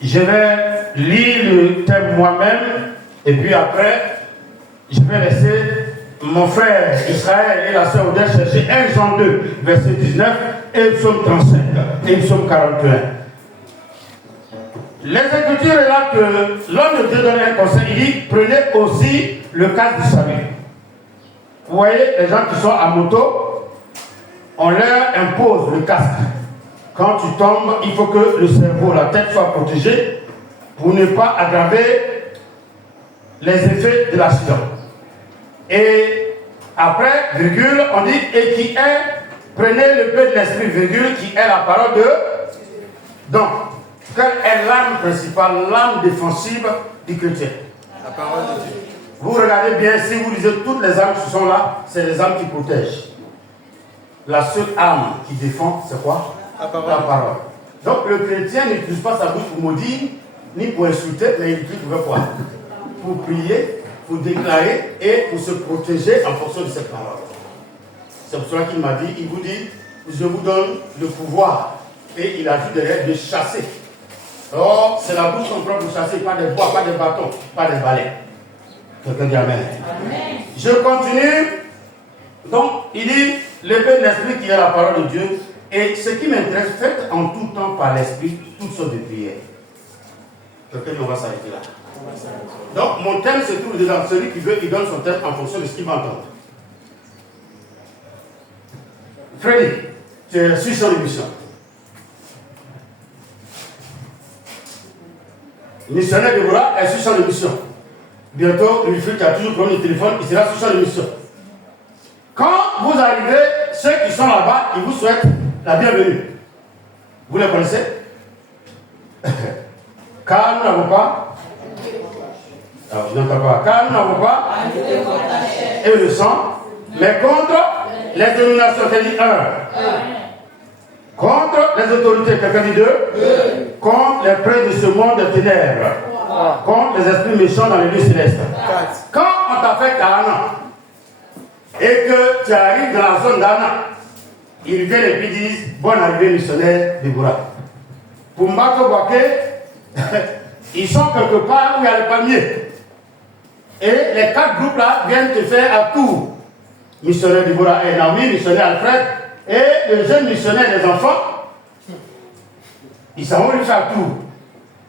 Je vais lire le thème moi-même et puis après, je vais laisser mon frère Israël et la sœur Odette chercher 1 Jean 2, verset 19 et psaume 35 et psaume 41. Les Écritures est là que l'homme de Dieu donne un conseil, il dit prenez aussi le casque du salut. Vous voyez, les gens qui sont à moto, on leur impose le casque. Quand tu tombes, il faut que le cerveau, la tête soit protégée pour ne pas aggraver les effets de l'accident. Et après, virgule, on dit et qui est, prenez le peu de l'esprit, virgule, qui est la parole de. Donc, quelle est l'arme principale, l'arme défensive du chrétien? La parole de Dieu. Vous regardez bien, si vous lisez toutes les armes qui sont là, c'est les armes qui protègent. La seule arme qui défend, c'est quoi? La parole. Donc le chrétien n'utilise pas sa bouche pour maudire, ni pour insulter, mais il utilise pour quoi? Pour prier, pour déclarer et pour se protéger en fonction de cette parole. C'est pour cela qu'il m'a dit, il vous dit, je vous donne le pouvoir. Et il a dit derrière de chasser. Or, c'est la bouche qu'on prend pour chasser, pas des bois, pas des bâtons, pas des balais. Quelqu'un dit Amen. Amen. Je continue. Donc, il dit, l'épée de l'esprit qui est la parole de Dieu. Et ce qui m'intéresse, faites en tout temps par l'esprit toutes sortes de prières. Quelqu'un dit, on va s'arrêter là. Donc, mon thème se trouve dedans. Celui qui veut, il donne son thème en fonction de ce qu'il va entendre. Freddy, tu suis sur l'émission. Missionnaire de Déborah est sur son émission. Bientôt, le fils qui a toujours pris le téléphone, il sera sur son émission. Quand vous arrivez, ceux qui sont là-bas, ils vous souhaitent la bienvenue. Vous les connaissez? Car nous n'avons pas. Alors, je n'entends pas. Car nous n'avons pas. Et le sang. Mais contre les dominations, c'est dit 1. Contre les autorités, quelqu'un dit 2. Contre les princes de ce monde de ténèbres. Contre les esprits méchants dans les lieux célestes. Quand on t'a fait Kahana et que tu arrives dans la zone d'Anna, ils viennent et puis disent bonne arrivée missionnaire Déborah. Pour Mbato Baké, ils sont quelque part où il y a le palmier. Et les 4 groupes là viennent te faire à tour. Missionnaire Déborah et Naomi, missionnaire Alfred, et le jeune missionnaire des enfants, ils s'en vont lui faire à tour.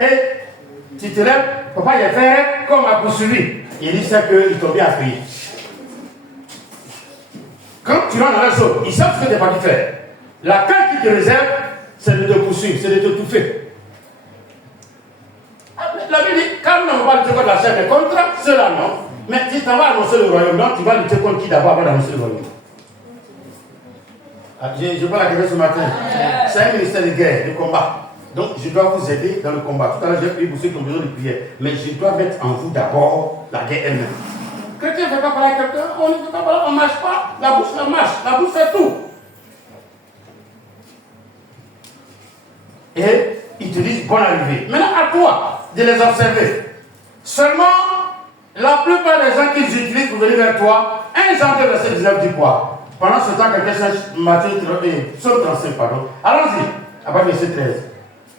Et tu te lèves, papa il a fait comme à poursuivi. Il dit c'est qu'ils t'ont bien accueilli. Quand tu rentres dans la zone, ils savent ce que tu n'es pas dû faire. La crainte qui te réserve, c'est de te poursuivre, c'est de te touffer. La Bible dit, quand nous n'avons pas lutté contre la chair, mais contre cela, non. Mais si tu vas annoncer le royaume, non, tu vas lutter contre qui d'abord avant d'annoncer le royaume. Je vois la guerre ce matin. C'est un ministère de guerre, de combat. Donc je dois vous aider dans le combat. Tout à l'heure, j'ai prié pour ceux qui ont besoin de prière. Mais je dois mettre en vous d'abord la guerre elle-même. Quelqu'un ne fait pas parler à quelqu'un, on ne fait pas parler, on ne marche pas, la bouche la marche, la bouche fait tout. Et ils te disent bonne arrivée. Maintenant à toi de les observer. Seulement, la plupart des gens qu'ils utilisent pour venir vers toi, 1 Jean 2 verset 19 dit quoi? Pendant ce temps, quelqu'un cherche Matthieu 35, pardon. Allons-y, à partir de verset 13.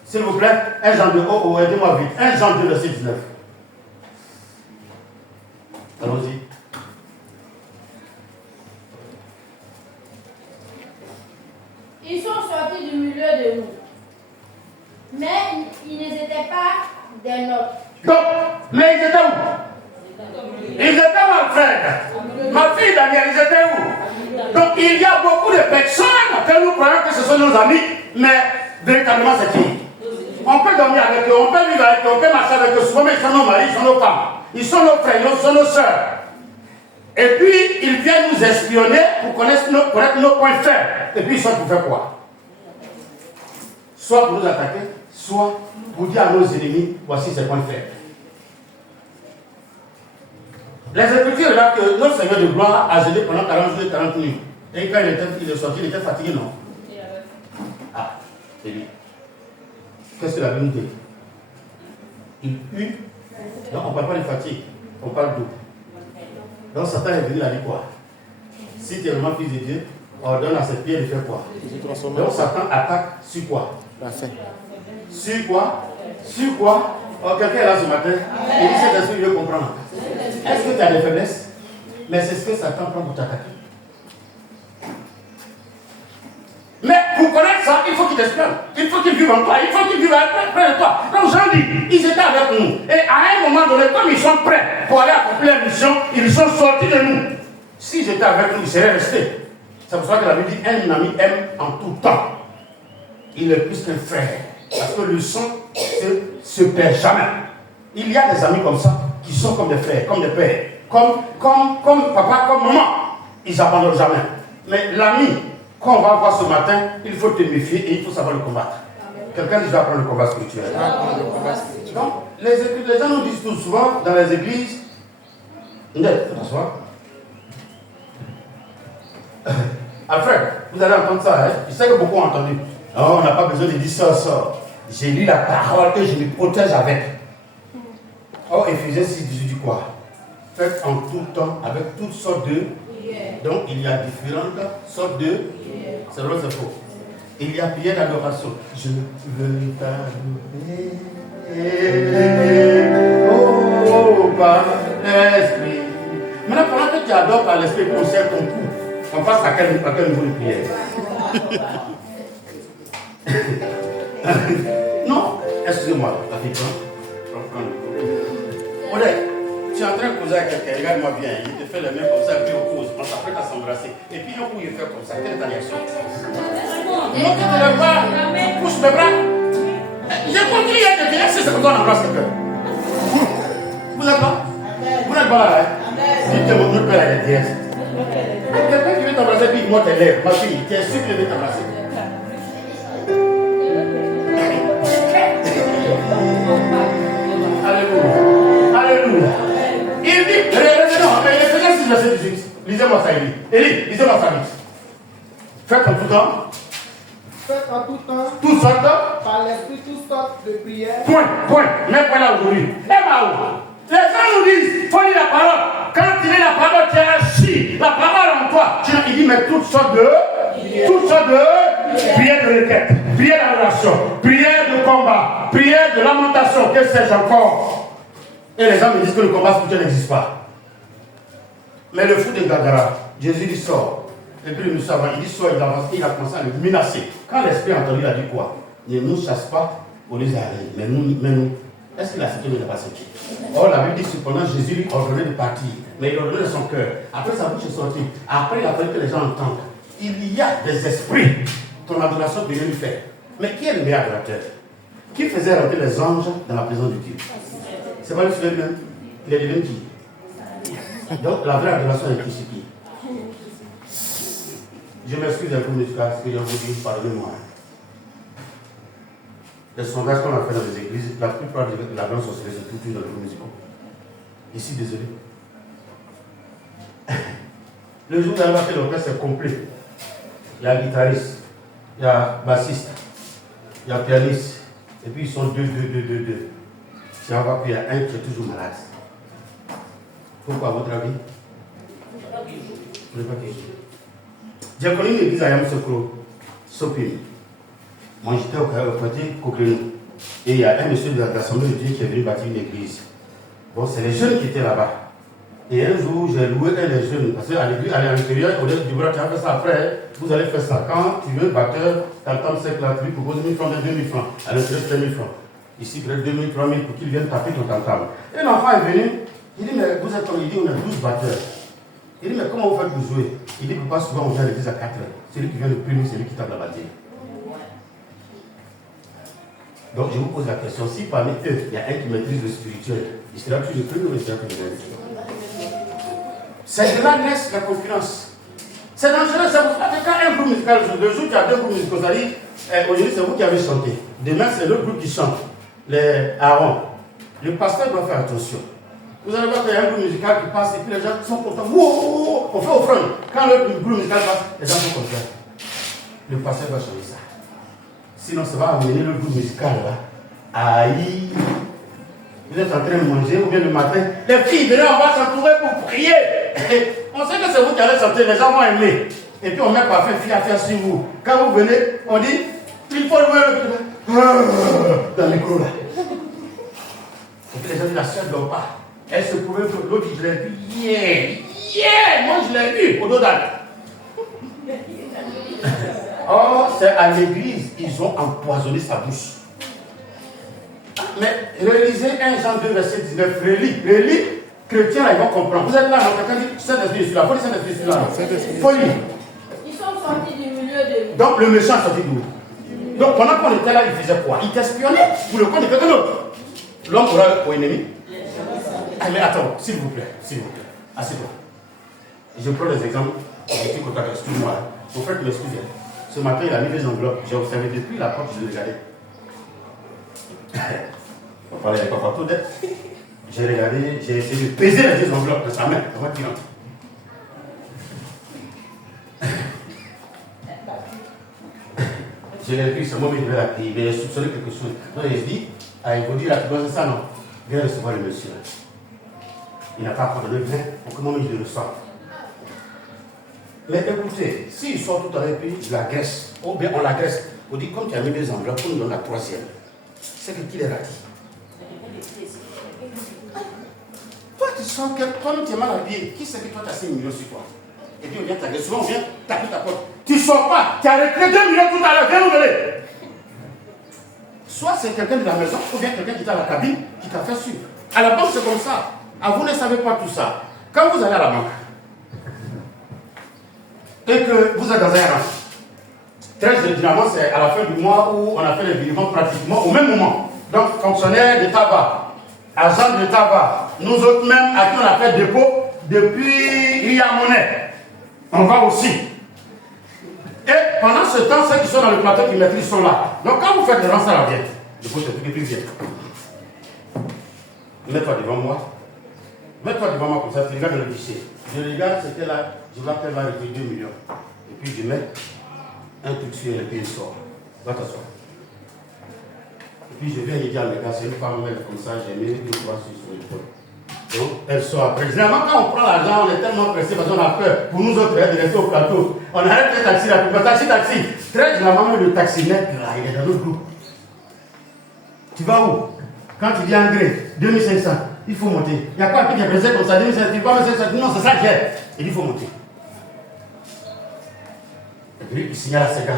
S'il vous plaît, 1 Jean 2, aidez-moi vite. 1 Jean 2 verset 19. Allons-y. Ils sont sortis du milieu de nous. Mais ils n'étaient pas des nôtres. Donc, mais ils étaient où? Ils étaient où, Alfred? Ma fille Daniel, ils étaient où? Donc, il y a beaucoup de personnes que nous croyons que ce sont nos amis, mais véritablement, c'est qui? On peut dormir avec eux, on peut vivre avec eux, on peut marcher avec eux, souvent, mais ils sont nos maris, ils sont nos femmes. Ils sont nos frères, ils sont nos sœurs. Et puis, ils viennent nous espionner pour connaître nos points faibles. Et puis, ils sont pour faire quoi? Soit pour nous attaquer, soit pour dire à nos ennemis, voici ses points faibles. Les Écritures là que notre Seigneur de gloire a jeûné pendant 40 jours et 40 nuits. Et quand il est sorti, il était fatigué, non? Ah, c'est lui. Qu'est-ce que la Bible dit? Il eut. Donc on ne parle pas de fatigue, on parle d'eau. Donc Satan est venu, il a dit quoi? Si tu es vraiment fils de Dieu, ordonne à cette pierre de faire quoi? Donc Satan attaque sur quoi? La faim. Sur quoi? Sur quoi? Oh, quelqu'un est là ce matin, il dit cet esprit, il veut comprendre. Est-ce que tu as des faiblesses? Mais c'est ce que Satan prend pour t'attaquer. Mais pour connaître ça, il faut qu'il t'espionne. Il faut qu'il vive en toi. Il faut qu'il vive près de toi. Donc Jean dit, ils étaient avec nous. Et à un moment donné, comme ils sont prêts pour aller accomplir la mission, ils sont sortis de nous. Si j'étais avec nous, ils seraient restés. C'est pour ça que la Bible dit, un ami aime en tout temps. Il est plus qu'un frère. Parce que le sang ne se perd jamais. Il y a des amis comme ça, qui sont comme des frères, comme des pères. Comme papa, comme maman. Ils n'abandonnent jamais. Mais l'ami, quand on va voir ce matin, il faut te méfier et il faut savoir le combattre. Quelqu'un dit, je vais apprendre le combat spirituel. Donc, les gens nous disent tout souvent dans les églises, Alfred, vous allez entendre ça, hein? Je sais que beaucoup ont entendu. Non, on n'a pas besoin de dire ça. J'ai lu la parole et je me protège avec. Oh, Éphésiens 6, 18 dit quoi? Faites en tout temps avec toutes sortes de. Donc, il y a différentes sortes de. C'est vrai, c'est faux. Il y a prière d'adoration. Je veux t'adorer. Oh, par l'esprit. Maintenant, pendant que tu adores par l'esprit, conserve ton cou. On passe à quel niveau de prière? Non, excusez-moi, tu es en train de causer avec quelqu'un, regarde-moi bien, il te fait les mains comme ça, puis on pose, on s'apprête à s'embrasser. Et puis un coup il fait comme ça, quelle est ta réaction? Non, tu te lèves pas, tu pousses mes bras. J'ai compris, il y a des vieilles, c'est comme ça on embrasse quelqu'un. Vous n'êtes pas? Vous n'êtes pas là, hein? Dites que notre père a des vieilles. Quelqu'un qui veut t'embrasser, puis il monte tes lèvres, ma fille, tu es sûr qu'il veut t'embrasser. Alléluia. Alléluia. Il dit, non, mais il est déjà 6 verset 18. Lisez-moi ça, Élie, lisez-moi ça vite. Faites en tout temps. Faites en tout temps. Toutes sortes. Par l'esprit, toutes sortes de prières. Point. Même point là aujourd'hui. Et Mao. Les gens nous disent, il faut lire la parole. Quand tu lis la parole, tu as assis la parole en toi. Il dit, mais toutes sortes de prières de requête, prières d'adoration, prières de combat, prières de lamentation, que sais-je encore. Et les gens me disent que le combat spirituel n'existe pas. Mais le fou de Gadara, Jésus dit sort. Et puis le monsieur avant, il dit sort, il a commencé à le menacer. Quand l'esprit a entendu, il a dit quoi? Ne nous chasse pas pour les arrêter, mais nous. Est-ce qu'il a cité ou il n'a pas cité? Or, la Bible dit cependant, Jésus lui ordonnait de partir. Mais il ordonnait de son cœur. Après, sa bouche est sortie. Après, il a fallu que les gens entendent. Il y a des esprits. Ton adoration devait lui faire. Mais qui est le meilleur adorateur? Qui faisait rentrer les anges dans la présence de Dieu? C'est pas le Seigneur même. Il est devenu qui? Donc, la vraie adoration est qui? Je m'excuse un peu, mais ce que j'ai envie de dire, pardonnez-moi. Les sondages qu'on a fait dans les églises, la plupart de la grande sorcellerie se trouve dans les groupes musicaux. Ici, désolé. Le jour où on a fait l'orchestre, c'est complet. Il y a un guitariste, il y a un bassiste, il y a un pianiste, et puis ils sont deux. Si on va puis il y a un qui est toujours malade. Pourquoi, à votre avis? Je ne sais pas qui joue. J'ai connu une église à Yamoussoukro, Sopim. Moi j'étais au quartier Coquelin. Et il y a un monsieur de l'Assemblée de Dieu qui est venu bâtir une église. Bon, c'est les jeunes qui étaient là-bas. Et un jour, j'ai loué un des jeunes. Parce qu'à l'église, à l'intérieur, au lieu du bras, tu as fait ça après. Vous allez faire ça. Quand tu veux, batteur, tu entends c'est là, tu lui proposes 1000 francs, 2000 francs. À l'intérieur, 5000 francs. Ici, peut-être 2000, 3000 pour qu'il vienne taper ton tantame. Et l'enfant est venu. Il dit, mais vous êtes comme il dit, on a 12 batteurs. Il dit, mais comment vous faites pour jouer? Il dit, papa, souvent on vient à l'église à 4 heures. Celui qui vient le premier, c'est lui qui tape la batterie. Donc je vous pose la question, si parmi eux, il y a un qui maîtrise le spirituel, il sera plus le plus ou le sera plus le. C'est de là naissent la concurrence. C'est dangereux, ça vous fait quand un groupe musical, le jour il y a deux groupes musicaux, ça dit, aujourd'hui c'est vous qui avez chanté. Demain c'est l'autre groupe qui chante, les Aaron. Le pasteur doit faire attention. Vous allez voir qu'il y a un groupe musical qui passe et puis les gens sont contents. Wow, on fait offrande. Quand le groupe musical passe, les gens sont contents. Le pasteur doit changer ça. Sinon ça va amener le groupe musical là. Aïe. Vous êtes en train de manger ou bien le matin. Les filles, venez, on va s'entourer pour prier. On sait que c'est vous qui allez chanter, les gens vont aimer. Et puis on met parfum fia sur vous. Quand vous venez, on dit, il faut louer le dans le micro là. Et puis les gens disent, la soeur ne dort pas. Elle se pouvait que l'autre, je l'ai vu. Yeah, moi je l'ai vu au dos d'âne. Oh, c'est à l'église, ils ont empoisonné sa bouche. Mais relisez 1 Jean 2, verset 19. Relis. Chrétiens, là, ils vont comprendre. Vous êtes là, non? Quelqu'un dit Saint-Esprit est celui-là. Faut dire Saint-Esprit est celui-là. Faut lire. Ils sont sortis du milieu de nous. Donc le méchant est sorti d'où? Donc pendant qu'on était là, il faisait quoi? Il t'espionnait pour le compte de quelqu'un d'autre. L'homme aura pour ennemi. Ah, mais attends, s'il vous plaît. Assieds-toi. Je prends des exemples. Excuse-moi. Mon frère qui m'excuse. Ce matin, il a mis des enveloppes. J'ai observé depuis la porte, je l'ai regardé. On va parler avec papa tout d'être. J'ai regardé, j'ai essayé de peser les deux enveloppes de sa main. Comment qu'il entre? Je l'ai vu, c'est moi qui devais la payer. Il a soupçonné quelque chose. Donc il se dit, il faut dire, tu dois faire ça, non? Viens recevoir le monsieur. Il n'a pas pardonné, viens, pour que moi je le reçoive. Mais écoutez, s'il sort tout à l'heure, puis je l'agresse, ou bien on l'agresse, on dit, comme tu as mis deux enveloppes, on nous donne la troisième. C'est que qui les a dit? Toi, tu sens que toi-même tu es mal habillé. Qui sait que toi tu as 5 millions sur toi? Et puis on vient t'agresser. Souvent on vient taper ta porte. Tu ne sors pas. Tu as reculé 2 millions tout à l'heure. Viens nous donner. Soit c'est quelqu'un de la maison, ou bien quelqu'un qui est à la cabine, qui t'a fait suivre. À la banque, c'est comme ça. Ah, vous ne savez pas tout ça. Quand vous allez à la banque, et que vous êtes dans un rang, très généralement, c'est à la fin du mois où on a fait les virements pratiquement au même moment. Donc, fonctionnaires de tabac, agents de tabac, nous autres même à qui on a fait dépôt depuis il y a monnaie. On va aussi. Et pendant ce temps, ceux qui sont dans le plateau qui maîtrisent sont là. Donc quand vous faites le rang, ça revient. Je pose le truc et puis viens. Mets-toi devant moi. Mets-toi devant moi comme ça, tu regardes le guichet. Je regarde ce qu'elle a, je vois qu'elle va retirer 2 millions. Et puis je mets un truc sur elle et puis elle sort. Va t'asseoir. Et puis je viens lui dire à mes gars, c'est une femme belle comme ça, j'ai mis 2 3 sur l'épaule. Donc elle sort après. Généralement quand on prend l'argent, on est tellement pressé parce qu'on a peur pour nous autres de rester au plateau. On arrête le taxi là, taxi. Très généralement le taximètre là, il est dans notre groupe. Tu vas où? Quand tu viens en gré, 2500, il faut monter. Il n'y a pas un peu qui est pressé comme ça, 2500, tu vas 2500, non, c'est ça que j'ai. Il faut monter. Et puis il signale à ses gars.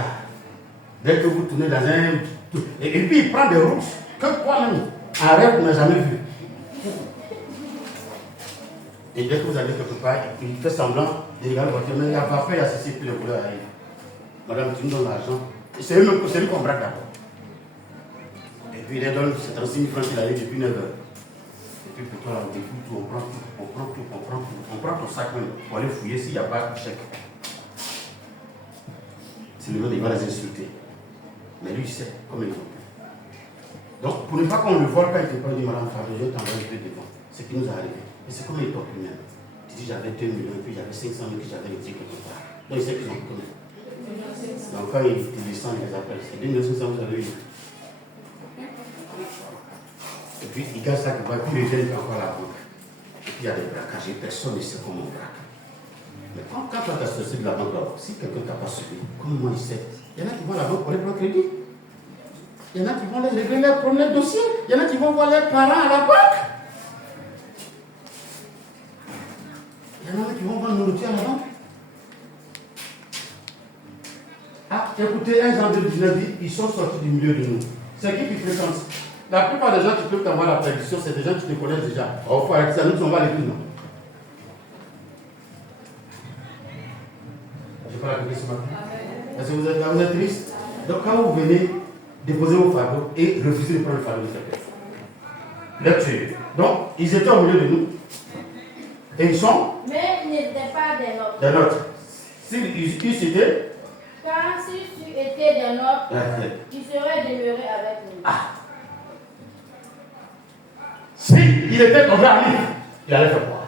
Dès que vous tournez dans un... Et puis il prend des routes que toi-même, en rêve, tu n'as jamais vu. Et dès que vous allez quelque part, il fait semblant de regarder votre voiture, mais il n'y a pas fait, il y a ceci, puis le couleur arrive. Madame, tu me donnes l'argent. C'est eux qu'on braque d'abord. Et puis il les donne, c'est 36 000 francs qu'il arrive depuis 9 heures. Et puis pour toi, là, on défoule tout, on prend ton sac même pour aller fouiller s'il n'y a pas de chèque. C'est le nom, il va les insulter. Mais lui, il sait, comme il faut. Donc, pour ne pas qu'on le voit quand il te parle de Madame Fabio, je t'envoie un peu devant. C'est ce qui nous est arrivé. Et c'est comme il est lui-même. Tu dis, j'avais 2 millions, puis j'avais 500 000 que j'avais retiré quelque part. Donc, il sait qu'ils ont pris combien. Donc, quand il descend, il les appelle. C'est 2 500 vous avez eu. Et puis, il gagne ça, puis il revient encore à la banque. Et puis, il y a des braquages, et personne ne sait comment on braque. Mais quand toi, tu as sorti de la banque, alors, si quelqu'un t'a pas suivi, comment il sait? Il y en a qui vont à la banque pour les prendre crédit. Il y en a qui vont les régler leurs problèmes dossiers. Il y en a qui vont voir leurs parents à la banque. Il y en a qui vont voir nourriture à la banque. Ah, écoutez, un genre de 19 dit, ils sont sortis du milieu de nous. C'est qui fréquente? La plupart des gens qui peuvent avoir la prédiction, c'est des gens qui te connaissent déjà. Oh, il faut arrêter ça, nous ne sommes pas les plus, non. Je n'ai pas la ce matin. Est-ce que vous êtes triste? Donc quand vous venez, déposer vos fardeaux et refuser de prendre le fardeau de quelqu'un. Les tuer. Donc, ils étaient au milieu de nous. Et ils sont. Mais ils n'étaient pas des nôtres. Des nôtres. S'ils étaient. Car si tu étais des nôtres, tu serais demeuré avec nous. S'il était tombé à lui, il allait faire quoi?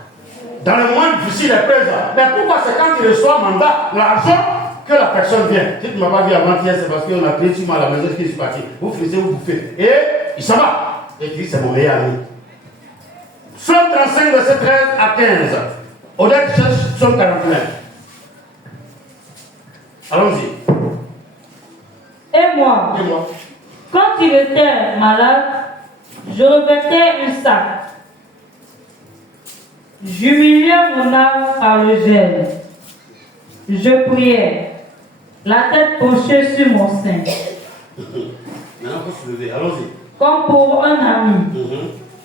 Dans le moment difficile, il est présent. Mais pourquoi c'est quand il reçoit mandat, l'argent, que la personne vient? Si tu ne m'as pas vu avant-hier, c'est parce qu'on a pris sur moi à la maison, je suis parti. Vous finissez, vous bouffez. Et il s'en va. Et il dit, c'est mon meilleur ami. Psaume 35, verset 13 à 15. Odette cherche Psaume 49. Allons-y. Et moi, quand il était malade, je revêtais un sac. J'humiliais mon âme par le gel. Je priais, la tête penchée sur mon sein. Maintenant, il faut se lever. Allons-y. Comme pour un ami,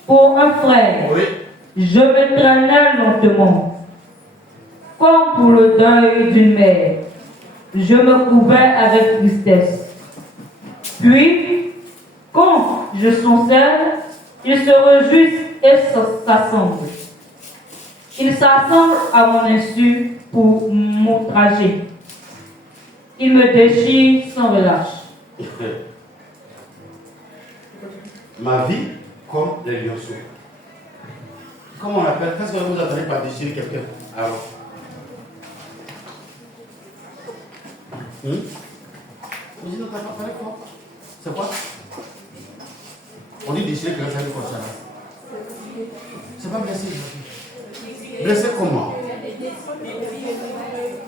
pour un frère, Oui. je me traînais lentement. Comme pour le deuil d'une mère, je me couvais avec tristesse. Puis, quand je songeais, ils se réjouissent et s'assemblent. Ils s'assemblent à mon insu pour m'outrager. Ils me déchirent sans relâche. Ma vie comme les lionceaux. Comment on appelle? Qu'est-ce que vous attendez par déchirer quelqu'un? Alors. Vous dites, non, t'as pas parlé quoi? C'est quoi? On dit déchirer quelqu'un, ça veut dire quoi ça? C'est pas blessé. Blessé comment?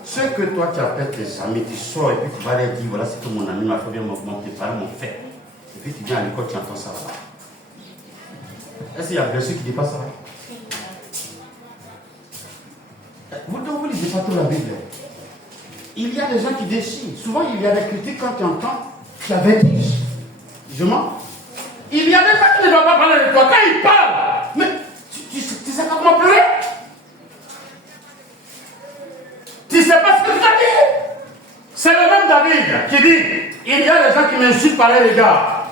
Ce que toi tu appelles tes amis, tu sors et puis tu vas leur dire, voilà, c'est que mon ami m'a fait bien m'augmenter, tes parents m'ont fait. Et puis tu viens à l'école, tu entends ça là. Est-ce qu'il y a blessé qui dépasse ça? Vous lisez pas trop la Bible. Il y a des gens qui déchirent. Souvent, il y a des critiques quand tu entends, tu avertis. Je mens. Il y a des gens qui ne doivent pas parler de toi. Quand ils parlent, mais tu sais pas comment pleurer? Tu sais pas ce que tu as dit? C'est le même David qui dit, il y a des gens qui m'insultent par les regards.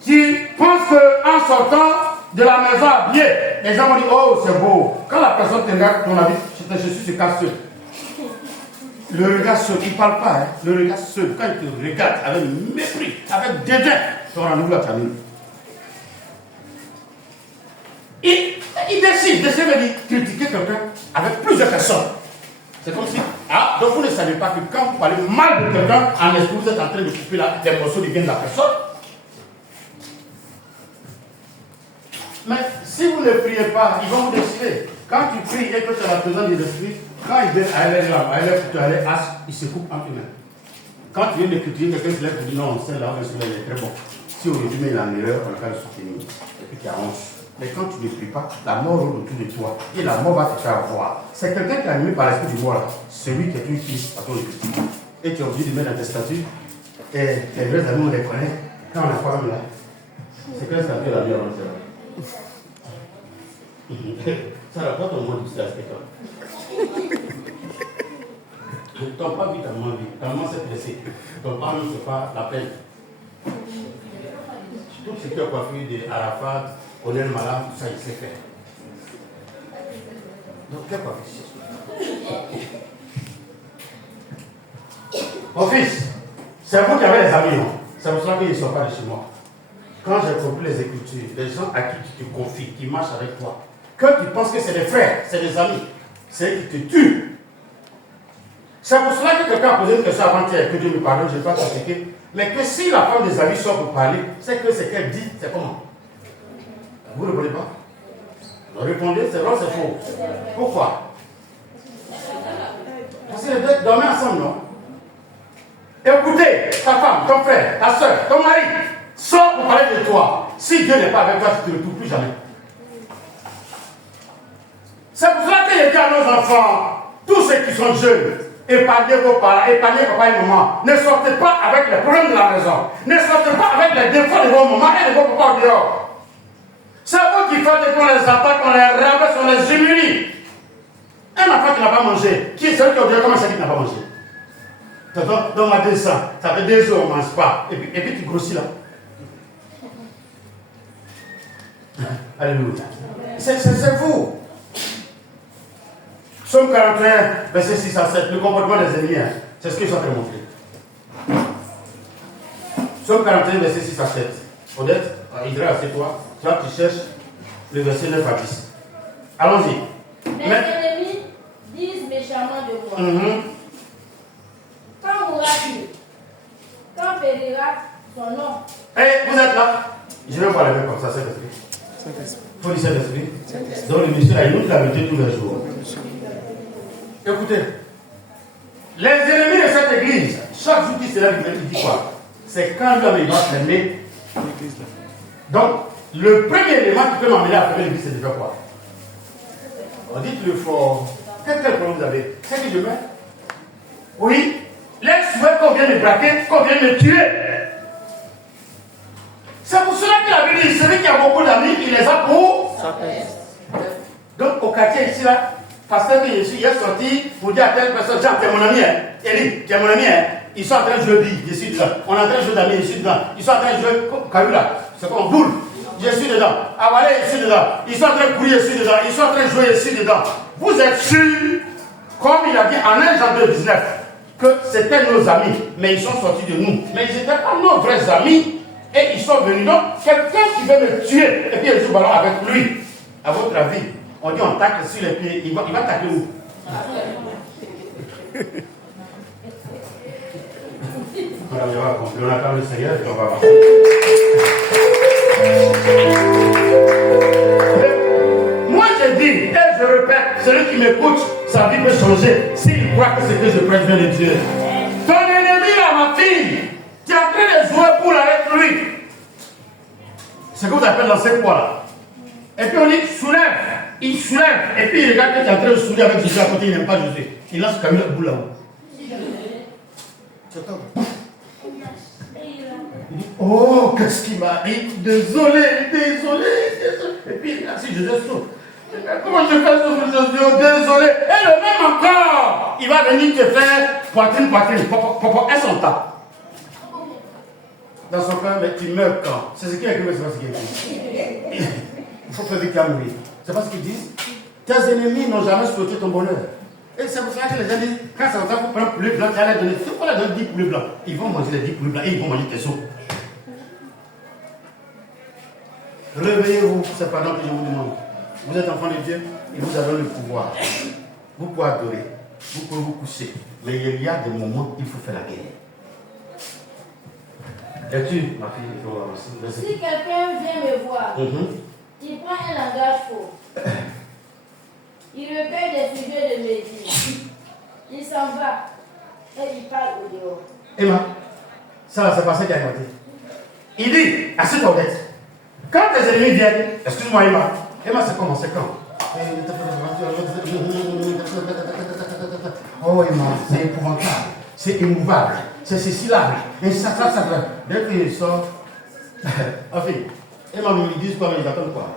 Qui pensent qu'en sortant de la maison habillée, les gens vont dire, oh c'est beau. Quand la personne te regarde ton habit, je suis ce cas seul. Le regard seul, il ne parle pas, hein. Le regard seul, quand il te regarde avec mépris, avec dédain, ton rendez-vous à terminer. Il décide de critiquer quelqu'un avec plusieurs personnes. C'est comme si, donc vous ne savez pas que quand vous parlez mal de quelqu'un, en esprit, vous êtes en train de couper les morceaux du bien de la personne. Mais si vous ne priez pas, ils vont vous décider. Quand tu pries et que tu as la présence de l'esprit, quand ils viennent à aller il se coupe entre eux. Quand tu viens de critiquer quelqu'un, tu lèves, tu dis non, celle-là, il est très bon. Si aujourd'hui il est en erreur, on va le soutenir. Et puis tu avances. Mais quand tu ne pries pas, la mort roule autour de toi. Et la mort va te faire voir. C'est quelqu'un qui est animé par l'esprit du mort là. Celui qui est une fille à ton esprit. Et tu es obligé de mettre dans tes statuts. Et les vrais amis, on les connaît. Quand on a pas là, c'est quel statut la vie avant ça? Ça rapporte au moins difficile à ce ton pas vite, ta maman s'est blessée. Ton pas ne fait pas la peine. Tout ce qui est coiffé de Arafat, Colonel Malam, tout ça, il sait faire. Donc, quelle coiffure? Mon fils, c'est vous qui avez les amis, non? C'est pour ça qu'ils ne sont pas de chez moi. Quand j'ai compris les Écritures, les gens à qui tu te confies, qui marchent avec toi, que tu penses que c'est des frères, c'est des amis, c'est eux qui te tuent. C'est pour cela que quelqu'un a posé une question avant-hier, que Dieu me pardonne, je ne vais pas t'expliquer. Mais que si la femme des amis sort pour parler, c'est que ce qu'elle dit, c'est comment? Vous ne comprenez pas? Vous répondez, c'est vrai, c'est faux. Pourquoi? Parce que les deux dormaient ensemble, non? Écoutez, ta femme, ton frère, ta soeur, ton mari, sort pour parler de toi. Si Dieu n'est pas avec toi, tu ne le retrouves plus jamais. C'est pour cela qu'il dit à nos enfants, tous ceux qui sont jeunes, épargnez vos parents, épargnez papa et maman. Ne sortez pas avec les problèmes de la maison. Ne sortez pas avec les défauts de vos mamans et de vos papas au dehors. C'est vous qui faites qu'on les attaque, on les rabaisse, on les humilie. Un enfant qui n'a pas mangé, qui est celui qui est au dehors, comment c'est qu'il n'a pas mangé? Donne-moi 200. Ça fait 2 jours, on ne mange pas. Et puis tu grossis là. Alléluia. C'est vous. Psaume 41, verset 6 à 7. Le comportement des ennemis. Hein. C'est ce que je suis en train de montrer. Psaume 41, verset 6 à 7. Odette, Hydra, c'est toi. Toi, tu cherches le verset 9 à 10. Allons-y. Mes ennemis disent méchamment de moi. Quand mourra-t-il? Quand périra son nom? Vous êtes là? Je vais voir la main comme ça, Saint-Esprit. Il faut dire Saint-Esprit. Donc le monsieur là, il nous l'a mis tous les jours. Écoutez, les ennemis de cette église, chaque jour qu'il se lève, il dit quoi? C'est quand l'homme doit fermer l'église là. Donc, le premier élément qui peut m'emmener à fermer l'église, c'est de faire quoi? On dit le fort. Quel problème vous avez? C'est que je mets? Oui. Les souhaits qu'on vient me braquer, qu'on vient me tuer. C'est pour cela que la Bible dit, celui qui a beaucoup d'amis, il les a pour sa paix. Donc au quartier ici là, pasteur que je suis, il est sorti pour dire à telle personne, Jean, tu es mon ami, hein. Élie, tu es mon ami, hein. Ils sont en train de jouer billes, je suis dedans. On est en train de jouer d'amis, je suis dedans. Ils sont en train de jouer caillou là. C'est comme boule, je suis dedans. Avalé, je suis dedans. Ils sont en train de courir, je suis dedans. Ils sont en train de jouer, je suis dedans. Vous êtes sûr, comme il a dit en 1 Jean 2, 19, que c'était nos amis, mais ils sont sortis de nous. Mais ils n'étaient pas nos vrais amis. Et ils sont venus. Donc, quelqu'un qui veut me tuer, et puis il joue ballon avec lui. À votre avis, on dit on tacle sur les pieds, il va tacler où? On attend le Seigneur et on va avancer. Moi je dis, et je répète, celui qui m'écoute, sa vie peut changer s'il croit que ce que je prêche vient de Dieu. Ton ennemi là, ma fille, tu es en train de jouer pour avec lui. C'est ce que vous appelez l'ancien poids là. Et puis on dit soulève. Il soulève. Et puis il regarde que tu es en train de soulever avec Jésus à côté, il n'aime pas Jésus. Il lance comme une boule là-haut. C'est toi. Il dit, oh, qu'est-ce qui m'arrive? Désolé. Et puis il a dit, Jésus souffre. Comment je fais souffrir Jésus? Désolé. Et le même encore, il va venir te faire poitrine. Et son temps. Dans son cœur, mais tu meurs quand? C'est ce qui est écrit, mais c'est pas ce qui est écrit. Il faut faire vite à mourir. C'est pas ce qu'ils disent. Tes ennemis n'ont jamais souhaité ton bonheur. Et c'est pour ça que les gens disent, quand ça va vous prendre poulet blanc, tu vas leur donner. C'est quoi leur donner 10 poulets blancs? Ils vont manger les 10 poulets blancs et ils vont manger tes os. Réveillez-vous, c'est pardon que je vous demande. Vous êtes enfant de Dieu, il vous a donné le pouvoir. Vous pouvez adorer, vous pouvez vous coucher. Mais il y a des moments où il faut faire la guerre. Es-tu, ma fille, il faut avancer. Si quelqu'un vient me voir, il prend un langage faux. Il recueille des sujets de médire. Il s'en va et il parle au dehors. Emma, ça c'est pas ça qu'il a inventé. Il dit, assieds-toi honnête. Quand tes ennemis viennent, excuse-moi Emma, c'est comment, c'est quand? Oh Emma, c'est épouvantable, c'est immouvable, c'est ceci là, et ça. Dès qu'il sort, enfin, Emma me dit quoi, mais ils attendent quoi?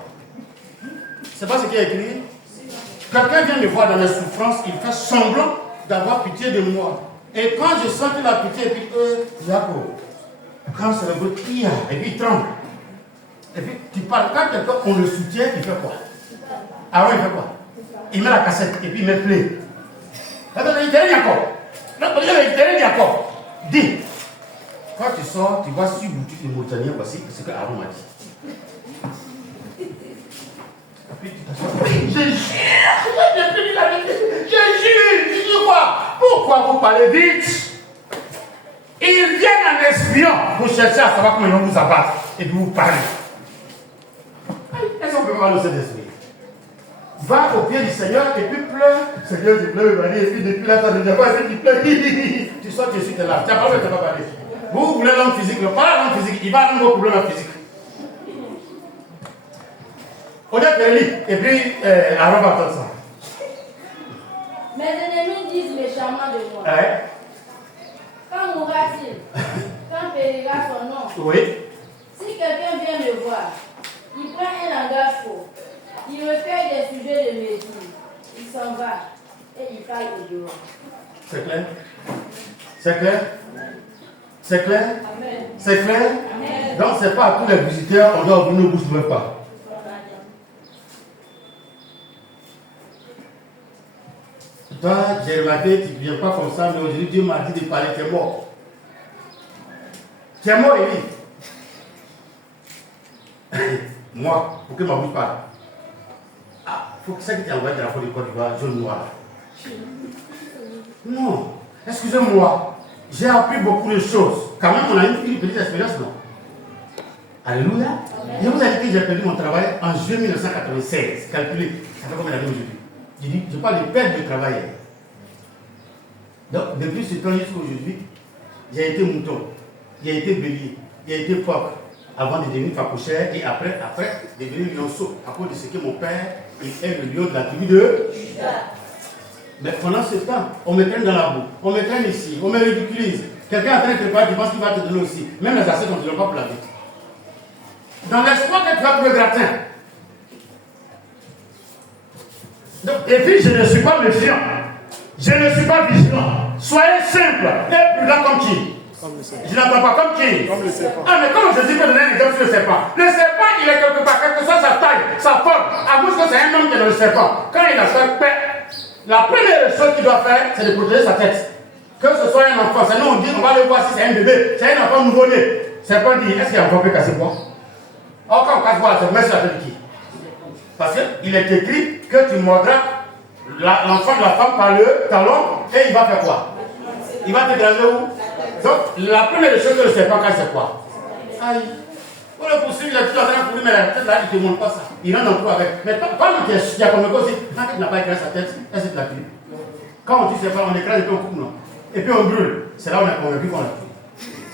C'est pas ce qu'il a écrit. Quelqu'un vient me voir dans mes souffrances, il fait semblant d'avoir pitié de moi. Et quand je sens la pitié, et puis Jacob, quand c'est le bruit, et puis il tremble. Et puis tu parles, quand quelqu'un on le soutient, il fait quoi? Ah ouais, il fait quoi? Il met la cassette et puis il met play. Attends, il t'aide encore. Il t'aide encore. Dis. Quand tu sors, tu vois sur boutique de Mauritanie, voici ce que Aaron m'a dit. Et puis tu t'assois. Je jure, tu dis quoi? Pourquoi vous parlez vite? Ils viennent en espion pour chercher à savoir comment ils vont vous abattre et puis vous parler. Est-ce qu'on peut voir le Saint-Esprit? Va au pied du Seigneur et puis pleure. Seigneur, je pleure, il va dire, et puis depuis là, tu ne dis pas, tu pleures. Tu sens que je suis là. Tu n'as pas parlé, tu n'as pas parlé. Vous voulez l'homme physique, pas l'homme physique, il va avoir un problème physique. On est péri, et puis Aaron va entendre ça. Mes ennemis disent méchamment de moi. Ouais. Quand mourra-t-il? Quand périra son nom? Oui. Si quelqu'un vient me voir, il prend un langage faux. Il recueille des sujets de médire. Il s'en va et il parle au dehors. C'est clair? C'est clair? C'est clair? C'est clair? Donc, ce n'est pas à tous les visiteurs, on doit ouvrir nos bouches, ne pas. Toi, j'ai remarqué, tu ne viens pas comme ça, mais aujourd'hui, Dieu m'a dit de parler, tu es mort. Tu es mort, Élie. Moi, pour que ma bouche parle. Ah, il faut que ça qui t'ait envoyé de la faute de Côte d'Ivoire, jaune noir. Non, excusez-moi, j'ai appris beaucoup de choses. Quand même, on a une petite expérience, non? Alléluia. Je vous ai dit que j'ai perdu mon travail en juillet 1996. Calculez, ça fait combien d'années aujourd'hui? J'ai dit, je parle de perte de travail. Donc, depuis ce temps jusqu'à aujourd'hui, j'ai été mouton, j'ai été bélier, j'ai été phoque, avant de devenir facouchère et après, devenir lionceau, à cause de ce que mon père, il est le lion de la tribu de Juda. Mais pendant ce temps, on me traîne dans la boue, on me traîne ici, on me ridiculise. Quelqu'un est en train de préparer, tu penses qu'il va te donner aussi. Même les assiettes, on ne te donne pas pour la vie. Dans l'espoir que tu vas trouver gratin. Donc, et puis, je ne suis pas méfiant. Je ne suis pas vigilant. Soyez simple et prudent comme qui? Je n'entends pas comme qui? Comme le serpent. Ah, mais comme Jésus peut donner un exemple sur le serpent. Le serpent, il est quelque part, quelle que soit sa taille, sa forme. À cause que c'est un homme qui est dans le serpent. Quand il a sa paix, la première chose qu'il doit faire, c'est de protéger sa tête. Que ce soit un enfant. Sinon, on dit, on va aller voir si c'est un bébé. C'est un enfant nouveau-né. Le serpent dit, est-ce qu'il y a un enfant qui peut casser quoi? Or, quand on casse quoi, c'est sur la tête de qui? Parce qu'il est écrit que tu mordras l'enfant de la femme par le talon et il va faire quoi? Il va t'écraser où? Donc, la première chose que le serpent casse, c'est quoi? Aïe. Pour le poursuivre, il est tout en train de courir, mais la tête là, il ne te montre pas ça. Il rentre dans le trou avec. Mais quand il y a comme le aussi, quand il n'a pas écrasé sa tête, est-ce que tu l'as tué? Quand on tue ses femmes, on écrase et puis on coupe, non? Et puis on brûle. C'est là où on est convaincu qu'on l'a tué.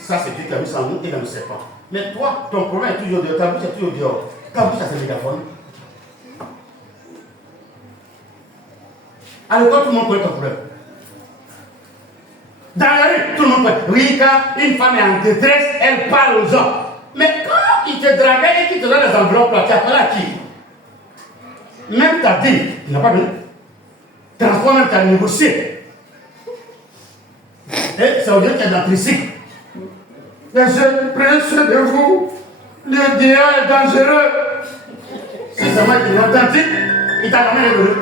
Ça, c'est Dieu qui a mis ça en nous et dans le serpent. Mais toi, ton problème est toujours dehors, ta bouche est toujours dehors. Ta bouche, c'est le mégaphone. À l'école, tout le monde connaît ton problème. Dans la rue, tout le monde connaît. Oui, quand une femme est en détresse, elle parle aux gens. Mais quand il te draguait et qu'il te donne des enveloppes, tu appelles à qui? Même ta dit, il n'a pas donné. Transport même, tu as négocié. Et c'est au Dieu qui est dans le tricycle. Je prie ceux de vous, le diable est dangereux. Si c'est moi qui est authentique, il t'a donné le deux.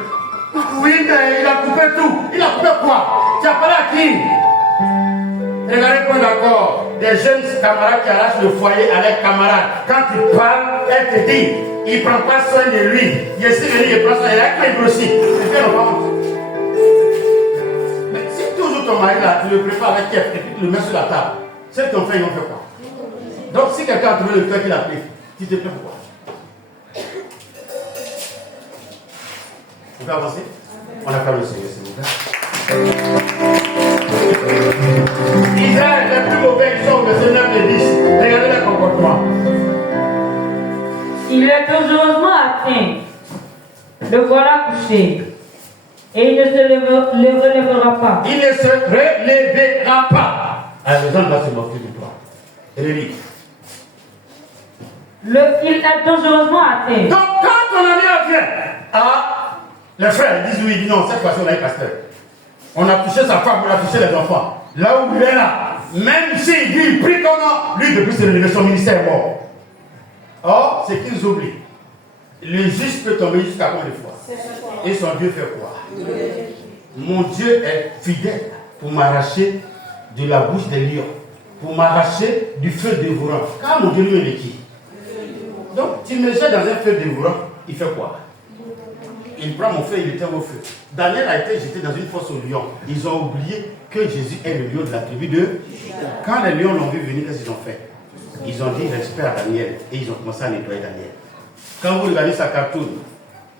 Oui, mais il a coupé tout. Il a coupé quoi? Tu as parlé à qui? Regardez point d'accord. Des jeunes camarades qui arrachent le foyer à leurs camarades. Quand tu parles, elle te dit, il ne prend pas soin de lui. Je suis venu, il prend soin de lui. Il grossit. C'est bien normal. Mais si toujours ton mari là, tu le prépares avec Kef et puis tu le mets sur la table, c'est ton frère, ils ont fait quoi? Donc si quelqu'un a trouvé le cœur qu'il a pris, tu te fais pourquoi? On peut avancer? On acclame le Seigneur, s'il vous plaît. Israël, les plus mauvais, ils sont verset 9 et 10. Regardez le comportement. Il est dangereusement atteint. Le voilà couché. Et il ne se relèvera pas. Il ne se relèvera pas. Alors les gens vont se moquer de toi. Et le livre. Il est dangereusement atteint. Donc quand ton ami vient, les frères disent oui, disent non, cette fois-ci on a eu pasteur. On a touché sa femme, on a touché les enfants. Là où il est là, même s'il dit, il prie ton nom, lui depuis se lever, son ministère est mort. Or, c'est qu'ils oublient. Le juste peut tomber jusqu'à combien de fois? Et son Dieu fait quoi? Mon Dieu est fidèle pour m'arracher de la bouche des lions, pour m'arracher du feu dévorant. Car mon Dieu lui est qui? Donc, tu me jettes dans un feu dévorant, il fait quoi? Il prend mon feu, il était au feu. Daniel a été jeté dans une fosse aux lions. Ils ont oublié que Jésus est le lion de la tribu de Juda. Quand les lions l'ont vu venir, qu'est-ce qu'ils ont fait? Ils ont dit respect à Daniel et ils ont commencé à nettoyer Daniel. Quand vous regardez sa cartoon,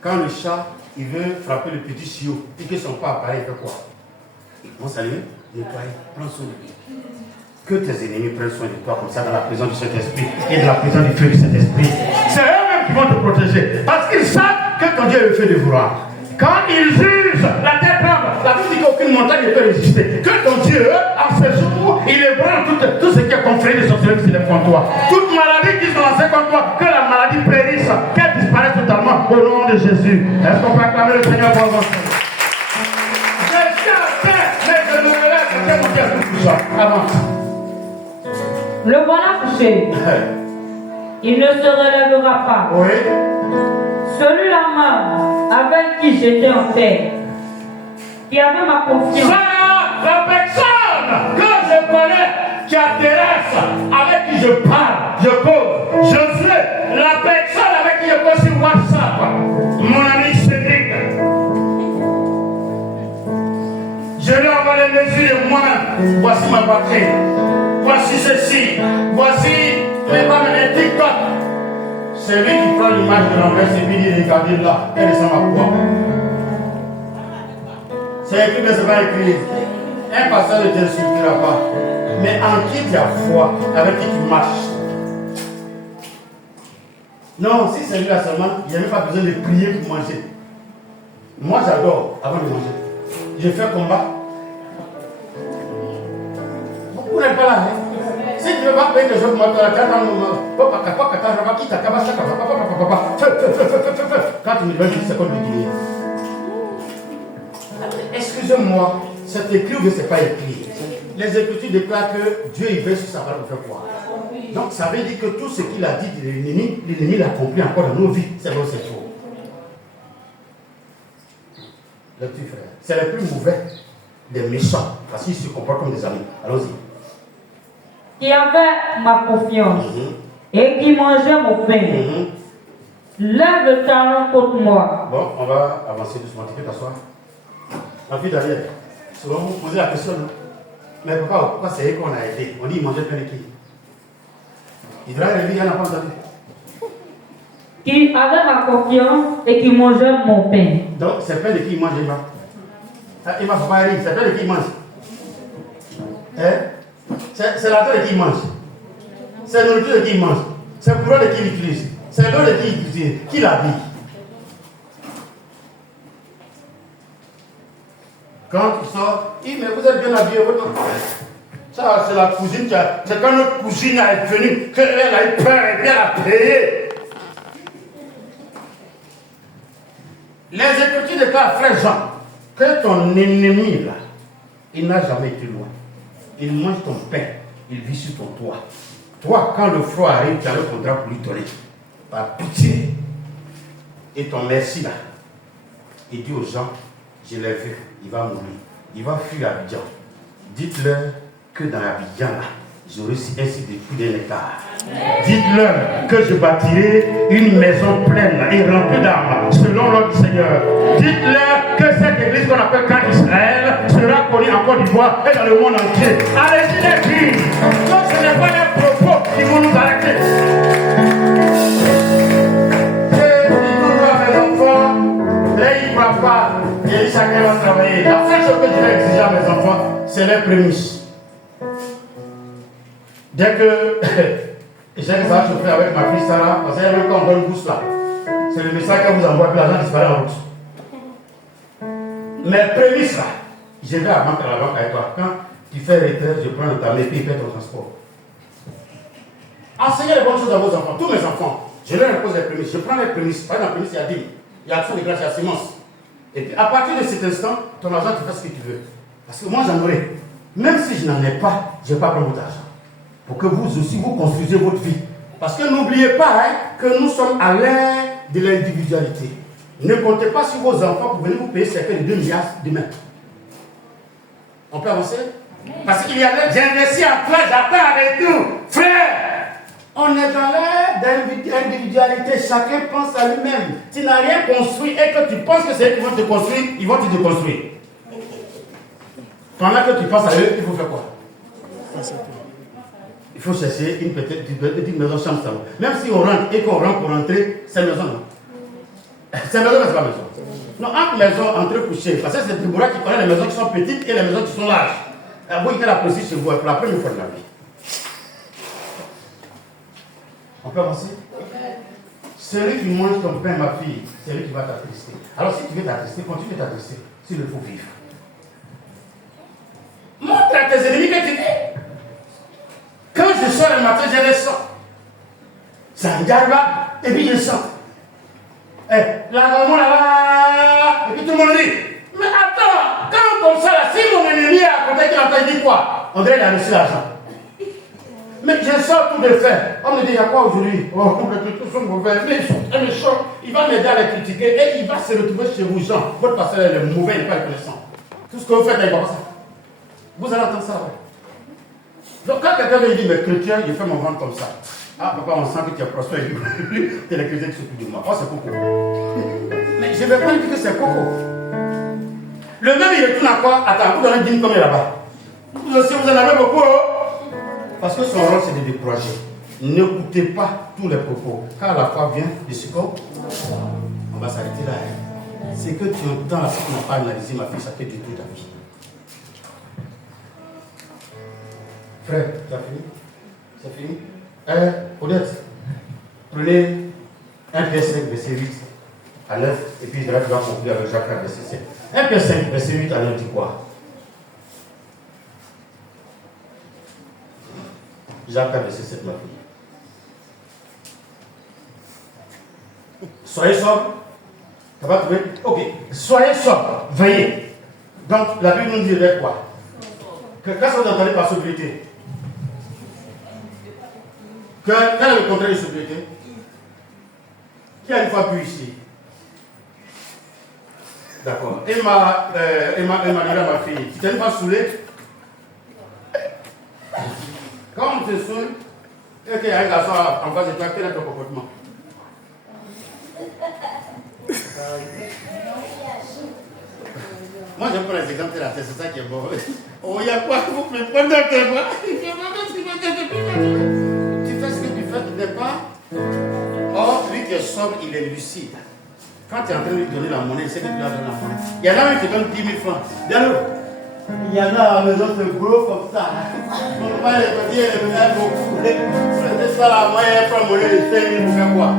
quand le chat il veut frapper le petit chiot et que son pas apparaît, il fait quoi? On s'allume, nettoyer, prends soin de lui. Que tes ennemis prennent soin de toi comme ça dans la présence du Saint-Esprit et de la présence du feu du Saint-Esprit. C'est eux-mêmes qui vont te protéger parce qu'ils savent que ton Dieu est le feu dévorant. Quand ils jugent, la terre tremble. La Bible dit qu'aucune montagne ne peut résister. Que ton Dieu, en ce jour, il ébranle tout ce qui est confrère de sorcellerie qui s'élève contre toi. Toute maladie qui se lance contre toi, que la maladie périsse, qu'elle disparaisse totalement au nom de Jésus. Est-ce qu'on peut acclamer le Seigneur pour avancer? Je suis à terre, mais je me relève. Vas-y, à tout ça. Avance. Le voilà couché. Il ne se relèvera pas. Oui. Celui-là même avec qui j'étais en paix, qui avait ma confiance. Ça, la personne que je connais, qui intéresse, avec qui je parle, je cause, je suis la personne avec qui je cause sur WhatsApp, mon ami Cédric. Je lui envoie les mesures de moi. Voici ma batterie. Voici ceci. Voici mes femmes et TikTok. C'est lui qui prend l'image de l'envers et puis dit regardez là, elle est sans ma voix. C'est écrit, mais c'est pas écrit. Un pasteur ne t'insultera pas. Mais en qui tu as foi, avec qui tu marches. Non, si c'est lui là seulement, il n'y a même pas besoin de prier pour manger. Moi j'adore avant de manger. Je fais combat. Beaucoup n'êtes pas là. Hein? Si tu ne veux pas payer des choses, quand tu me dis c'est comme le Guinée. Excusez-moi, c'est écrit ou c'est pas écrit. Les Écritures déclarent que Dieu il veut sur sa parole pour faire quoi. Donc ça veut dire que tout ce qu'il a dit de l'ennemi l'a accompli encore dans nos vies. C'est vrai ou c'est faux? Le petit frère, c'est le plus mauvais des méchants parce qu'ils se comportent comme des amis. Allons-y. Qui avait ma confiance et qui mangeait mon pain. Lève le talon contre moi. Bon, on va avancer doucement. Tu peux t'asseoir. La fille derrière, souvent vous posez la question, mais pourquoi c'est eux qu'on a aidé? On dit il mangeait pain de qui? Israël, il n'a pas entendu. Qui avait ma confiance et qui mangeait mon pain. Donc, c'est pain de qui il mange, Emma? Emma, faut pas rire, c'est pain de qui il mange? Hein? C'est la terre de qui il mange? C'est la nourriture de qui il mange? C'est le courant de qui il utilise? C'est l'eau de qui il utilise? Qui l'habille? Quand tu sors, il dit, mais vous êtes bien habillé. Ça, c'est la cousine qui a. C'est quand notre cousine est venue, qu'elle a eu peur et bien elle a payé. Les Écritures déclarent, frère Jean, que ton ennemi là, il n'a jamais été loin. Il mange ton pain, il vit sur ton toit. Toi, quand le froid arrive, tu as le contrat pour lui donner. Par pitié. Et ton merci là, il dit aux gens, je l'ai vu, il va mourir. Il va fuir Abidjan. Dites-leur que dans Abidjan là, j'aurai ainsi des coups d'un écart. Dites-leur que je bâtirai une maison pleine et remplie d'âmes, selon l'ordre du Seigneur. Dites-leur que cette église qu'on appelle Camp Israël sera connue en Côte d'Ivoire et dans le monde entier. Allez-y les filles. Donc ce n'est pas les propos qui vont nous arrêter. Et dis-moi mes enfants, les papa, et chacun va travailler. La seule chose que je vais exiger à mes enfants, c'est les prémices. Dès que j'ai que ça va chauffer avec ma fille Sarah, parce qu'elle veut qu'on donne une bourse là. C'est le message qu'elle vous envoie, puis l'argent disparaît en route. Mais prémisse là, je vais à la banque avec toi. Quand tu fais retraite, je prends ta main et paie ton transport. Enseignez les bonnes choses à vos enfants, tous mes enfants. Je leur impose les prémices. Je prends les prémices. Par exemple, prémisse, il y a 10 000. Il y a action de grâce, il y a semence. Et puis à partir de cet instant, ton argent, tu fais ce que tu veux. Parce que moi, j'en aurai. Même si je n'en ai pas, je ne vais pas prendre votre argent. Pour que vous aussi, vous construisez votre vie. Parce que n'oubliez pas que nous sommes à l'ère de l'individualité. Ne comptez pas sur vos enfants pour venir vous payer certain de 2 milliards demain. On peut avancer? Parce qu'il y a j'ai investi en toi, j'attends avec tout. Frère, on est dans l'ère d'individualité. Chacun pense à lui-même. Tu n'as rien construit et que tu penses que c'est eux qui vont te construire, ils vont te déconstruire. Pendant que tu penses à eux, il faut faire quoi? Il faut chercher une petite maison chambre salon. Même si on rentre et qu'on rentre pour rentrer, c'est maison, non? C'est maison, mais c'est pas maison. Non, entre maison, entre coucher. Parce que c'est Déborah qui connaît les maisons qui sont petites et les maisons qui sont larges. Vous, il apprécie chez vous pour la première fois de la vie. On peut avancer? Celui qui mange ton pain, ma fille, c'est lui qui va t'attrister. Alors si tu veux t'attrister, continue t'attrister. S'il le faut vivre. Montre à tes ennemis que tu dis. Quand je sors le matin, je les sens. Ça me garde là, et puis je sens. La maman là-bas, et puis tout le monde dit, mais attends, quand comme ça, là, si mon ennemi est à côté qui entend, il dit quoi? On dirait qu'il a reçu l'argent. Mais je sors tout de fait. On me dit, il y a quoi aujourd'hui? Oh, les critiques sont mauvais, mais ils sont très méchants. Il va m'aider à les critiquer et il va se retrouver chez vous, Jean. Votre pasteur est le mauvais, il n'est pas reconnaissant. Tout ce que vous faites, il va pas ça. Vous allez entendre ça, ouais. Donc quand quelqu'un vient dire, mais chrétien, je fais mon ventre comme ça. Ah, papa, on sent que tu es prospère. Tu es le chrétien qui s'occupe de moi. Oh, c'est Coco. Mais je ne vais pas dire que c'est Coco. Le même, il retourne à quoi? Attends, vous donnez 10 000 comme il est là-bas. Vous aussi, vous en avez beaucoup. Parce que son rôle, c'est de décourager. N'écoutez pas tous les propos. Quand la foi vient de ce qu'on, on va s'arrêter là. C'est que tu entends la fois qu'on n'a pas analysé, ma fille, ça te détruit ta vie. Frère, tu as fini? C'est fini? Odette, prenez 1 Pierre 5, verset 8 à 9, et puis là, tu vas conclure avec Jacques 4, verset 7. 1 Pierre 5, verset 8 à 9 dit quoi? Jacques 4, verset 7, ma fille. Soyez sobre. Tu vas trouver? Ok. Soyez sobre. Veillez. Donc, la Bible nous dirait quoi? Qu'est-ce que vous entendez par sobriété? Quel est le contraire de sobriété? Qui a une fois bu ici? D'accord. Emma dit à ma fille, tu t'es une fois saoulé? Quand on te saoule, et qu'il y a un garçon en face de toi, quel est ton comportement? Moi, j'aime pas les exemples de la tête, c'est ça qui est bon. Oh, il y a quoi? Vous me prenez un témoin? Tu fais ce que tu fais, tu n'es pas. Or, lui qui est sobre, il est lucide. Quand tu es en train de lui donner la monnaie, il sait que tu lui as donné la monnaie. Il y en a un qui te donne 10 000 francs. Bien-le. Il y en a à la maison, c'est gros comme ça. Mon père est petit, il me beaucoup. C'est ça la moyenne, prend monnaie de 5 000 pour faire quoi?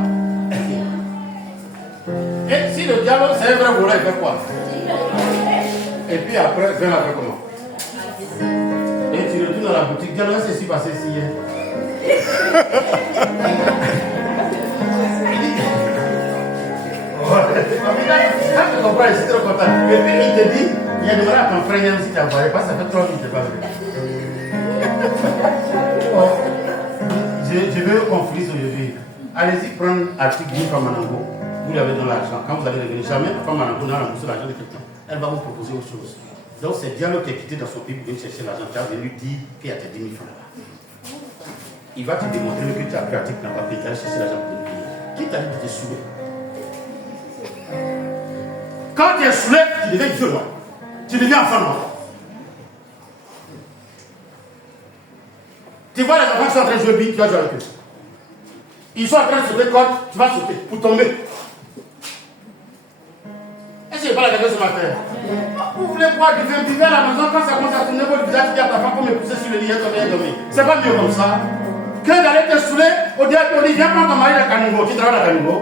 Et si le diable, c'est un vrai voleur, il fait quoi? Et puis après, viens la faire comment? Et tu retournes dans la boutique, diable, c'est si passé ici hier. Quand tu comprends, c'est trop content. Et puis il te dit, il y a demandé à ton frère si tu as envoyé, parce que ça fait 3 minutes que tu n'es pas venu. Je veux qu'on finisse aujourd'hui. Allez-y prendre article d'une femme Manango. Vous lui avez dans l'argent. Quand vous allez revenir, jamais la femme Manango n'a remboursé l'argent de quelqu'un. Elle va vous proposer autre chose. Donc c'est Diallo qui est quitté dans son pays pour venir chercher l'argent. Tu as venu dire qu'il y a tes 10 000 francs là-bas. Il va te démontrer que tu as pris article dans le papier, tu as cherché l'argent pour te payer. Qui t'a dit de te saouler? Quand tu es saoulé, tu deviens violent. Tu deviens enfant noir. Tu vois les enfants qui sont en train de jouer bille, tu vas jouer avec eux. Ils sont en train de sauter corde, tu vas sauter pour tomber. Est-ce que je parle à quelqu'un ce matin? Vous voulez boire du vin, buvez à la maison, quand ça commence à tourner votre visage, tu dis à ta femme pour me pousser sur le lit, et tomber. C'est pas mieux comme ça. Que d'aller te saouler, on dit viens prendre ton mari à Caniveau, tu travailles à Caniveau.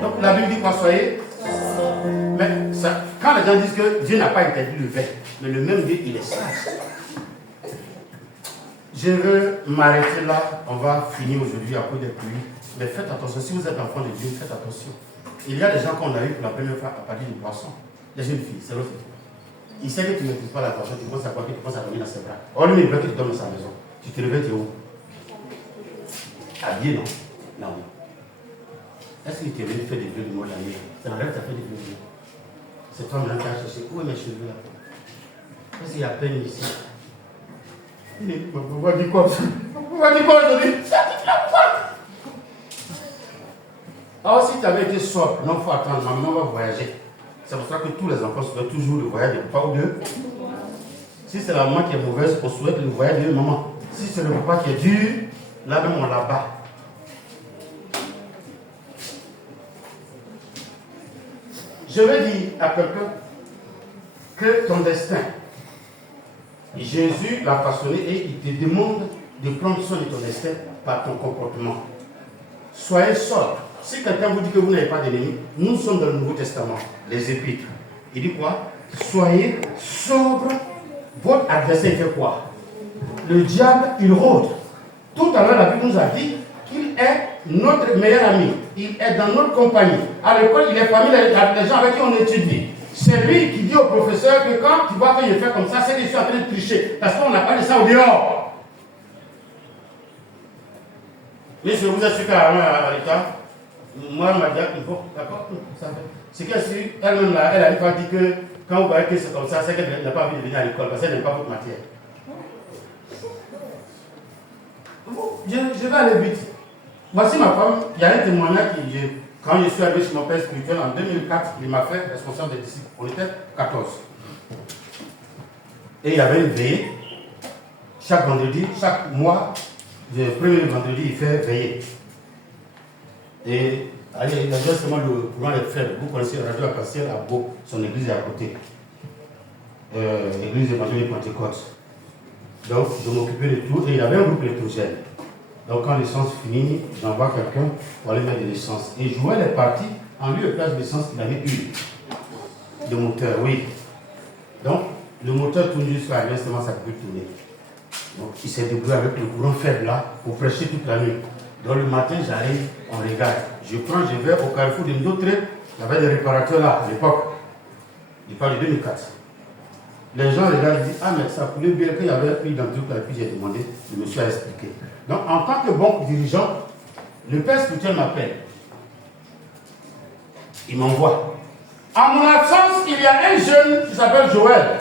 Donc la Bible dit quoi? Soyez. Mais ça, quand les gens disent que Dieu n'a pas interdit le vin, mais le même Dieu, il est sage. Je veux m'arrêter là. On va finir aujourd'hui à cause des pluies. Mais faites attention. Si vous êtes enfant de Dieu, faites attention. Il y a des gens qu'on a eu pour la première fois à partir du poisson. Les jeunes filles, c'est l'autre. Il sait que tu ne maîtrises pas la poisson, tu penses à quoi, tu penses à dormir dans ses bras. Or, lui, il veut que tu dormes dans sa maison. Tu te réveilles, tu es où? Habillé, non? Non. Est-ce qu'il t'est venu faire des vœux de mort la nuit? Ça n'arrête de faire des vœux de mort. C'est toi-même qui as cherché. Où est mes cheveux là? Est-ce qu'il y a peine ici? On va dire quoi? On va dire quoi aujourd'hui? Alors, si tu avais été sobre, non, il faut attendre, maman va voyager. C'est pour ça que tous les enfants souhaitent toujours le voyage de papa ou de. Si c'est la maman qui est mauvaise, on souhaite le voyage de maman. Si c'est le papa qui est dur, là même on l'abat. Je vais dire à quelqu'un que ton destin, Jésus l'a façonné et il te demande de prendre soin de ton destin par ton comportement. Soyez sobre. Si quelqu'un vous dit que vous n'avez pas d'ennemis, nous sommes dans le Nouveau Testament, les Épîtres. Il dit quoi? Soyez sobre. Votre adversaire fait quoi? Le diable, il rôde. Tout à l'heure, la Bible nous a dit qu'il est notre meilleur ami. Il est dans notre compagnie. À l'école, il est parmi les gens avec qui on étudie. C'est lui qui dit au professeur que quand tu vois qu'il fait comme ça, c'est que je suis en train de tricher. Parce qu'on n'a pas de ça au dehors. Mais je vous assure qu'à l'état, moi, ma diacre, il faut. D'accord. C'est que si elle-même, là, elle n'avait pas dit que quand vous voyez que c'est comme ça, c'est qu'elle n'a pas envie de venir à l'école parce qu'elle n'aime pas votre matière. Je vais aller vite. Voici ma femme. Il y a un témoignage quand je suis arrivé chez mon père spirituel en 2004, il m'a fait responsable des disciples. On était 14. Et il y avait une veillée. Chaque vendredi, chaque mois, le premier vendredi, il fait veiller. Et il a justement le courant des frères. Vous connaissez la radio Acaciel à Beau, son église est à côté. L'église évangélique Pentecôte. Donc, je m'occupais de tout et il y avait un groupe électrogène. Donc, quand l'essence finit, j'envoie quelqu'un pour aller mettre de l'essence. Et Joël est parti en lieu et place de l'essence qu'il avait eu. De moteur, oui. Donc, le moteur tourne jusqu'à l'instant, ça peut tourner. Donc, il s'est débrouillé avec le courant faible là pour prêcher toute la nuit. Donc, le matin, j'arrive, on regarde. Je vais au carrefour de Ndotré. Il y avait des réparateurs là à l'époque. Il parle de 2004. Les gens regardent et disent, ah mais ça pouvait bien qu'il y avait pris dans le truc, et puis j'ai demandé, le monsieur a expliqué. Donc en tant que bon dirigeant, le père spirituel m'appelle. Il m'envoie. En mon absence, il y a un jeune qui s'appelle Joël,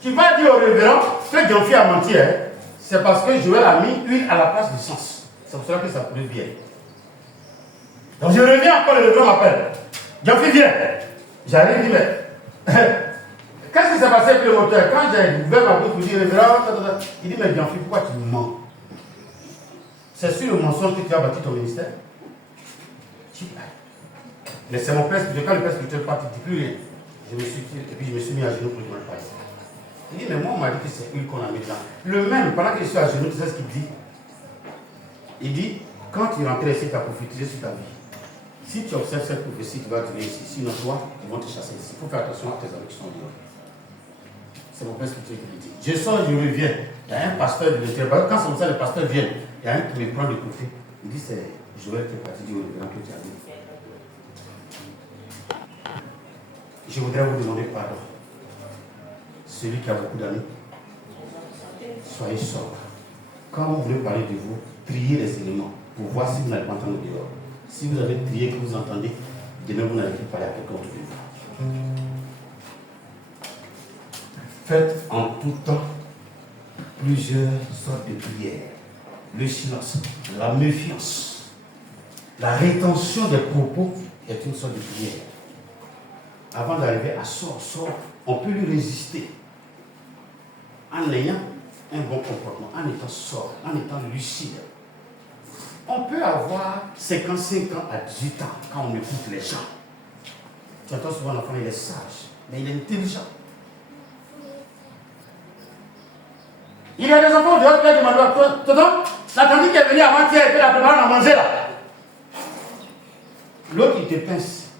qui va dire au révérend que Jean-Phil a menti. Hein. C'est parce que Joël a mis huile à la place du sens. C'est pour cela que ça pouvait bien. Donc je reviens encore, le révérend m'appelle. Jean-Phil vient. J'arrive, il dit, mais... Qu'est-ce qui s'est passé avec le moteur? Quand j'ai ouvert ma bouche pour dire révérend, il dit, mais Jean-Phil, pourquoi tu mens? C'est sur le mensonge que tu as bâti ton ministère? Mais c'est mon père spirituel, quand le père spirituel part, il ne dit plus rien. Je me suis mis à genoux pour lui demander pardon. Il dit, mais moi on m'a dit que c'est huile qu'on a mis dedans. Le même, pendant que je suis à genoux, tu sais ce qu'il dit? Il dit, quand tu rentrais ici, tu as prophétisé sur ta vie. Si tu observes cette prophétie, tu vas venir ici. Sinon, toi, ils vont te chasser ici. Il faut faire attention à tes amis qui sont dehors. C'est mon père spirituel qui le dit. Je sors, je reviens. Il y a un pasteur de l'intérieur. Quand c'est comme ça, le pasteur vient. Il y a un qui me prend de côté. Il dit, c'est Joël qui est parti du révérend que tu as vu. Je voudrais vous demander pardon. Celui qui a beaucoup d'amis, soyez sobre. Quand vous voulez parler de vous, triez les éléments pour voir si vous n'allez pas entendre dehors. Si vous avez trié que vous entendez, demain vous n'allez plus parler à quelqu'un autour de vous. Faites en tout temps plusieurs sortes de prières. Le silence, la méfiance, la rétention des propos est une sorte de prière. Avant d'arriver à sort, on peut lui résister en ayant un bon comportement, en étant sobre, en étant lucide. On peut avoir 55 ans à 18 ans quand on écoute les gens. Tu entends souvent l'enfant, il est sage, mais il est intelligent. Il y a des enfants dehors qui ont demandé à toi, Tonton, la tante qui est venue avant-hier, elle fait la préparer à manger là. L'autre, il te pince.